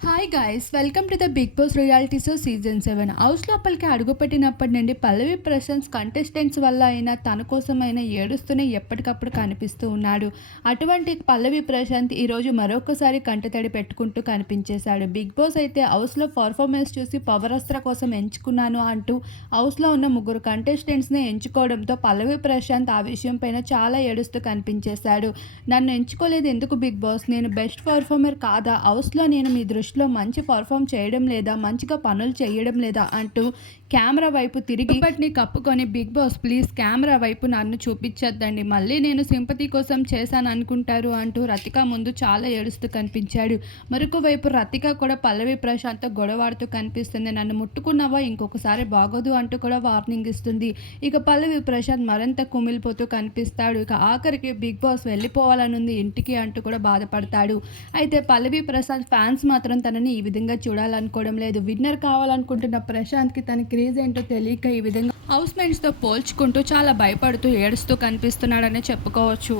Hi guys, welcome to the Bigg Boss reality show season 7. House లోపలికి అడుగుపెట్టినప్పటి నుండి పల్లవి Prashanth contestants వల్ల అయినా తన కోసమైనా ఏడుస్తూనే ఎప్పటికప్పుడు కనిపిస్తూ ఉన్నాడు. అటువంటి పల్లవి ప్రశాంత్ ఈరోజు మరొకసారి కంటతడి పెట్టుకుంటూ కనిపించేశాడు. బిగ్ బాస్ అయితే హౌస్లో పర్ఫార్మెన్స్ చూసి పవరస్త్ర కోసం ఎంచుకున్నాను అంటూ హౌస్లో ఉన్న 3 కంటెస్టెంట్స్ని ఎంచుకోవడంతో పల్లవి ప్రశాంత్ ఆ విషయం పైన చాలా ఏడుస్తూ కనిపించేశాడు. నన్ను ఎంచుకోలేదు ఎందుకు బిగ్ బాస్? నేను బెస్ట్ పర్ఫార్మర్ కాదా? హౌస్లో నేను మీ దృష్టిలో మంచి పర్ఫామ్ చేయడం లేదా, మంచిగా పనులు చేయడం లేదా అంటూ కెమెరా వైపు తిరిగి బట్ని కప్పుకొని, బిగ్ బాస్ ప్లీజ్ కెమెరా వైపు నన్ను చూపించొద్దండి, మళ్ళీ నేను సింపతి కోసం చేశాను అనుకుంటారు అంటూ రతిక ముందు చాలా ఏడుస్తూ కనిపించాడు. మరొక వైపు రతిక కూడా పల్లవి ప్రశాంత్తో గొడవాడుతూ కనిపిస్తుంది. నన్ను ముట్టుకున్నావా ఇంకొకసారి బాగోదు అంటూ కూడా వార్నింగ్ ఇస్తుంది. ఇక పల్లవి ప్రశాంత్ మరింత కుమిలిపోతూ కనిపిస్తాడు. ఇక ఆఖరికి బిగ్ బాస్ వెళ్ళిపోవాలనుంది ఇంటికి అంటూ కూడా బాధపడతాడు. అయితే పల్లవి ప్రశాంత్ ఫ్యాన్స్ మాత్రం తనని ఈ విధంగా చూడాలనుకోవడం లేదు. విన్నర్ కావాలనుకుంటున్న ప్రశాంత్కి తన క్రేజ్ ఏంటో తెలియక ఈ విధంగా హౌస్ మేట్స్తో పోల్చుకుంటూ చాలా భయపడుతూ ఏడుస్తూ కనిపిస్తున్నాడని చెప్పుకోవచ్చు.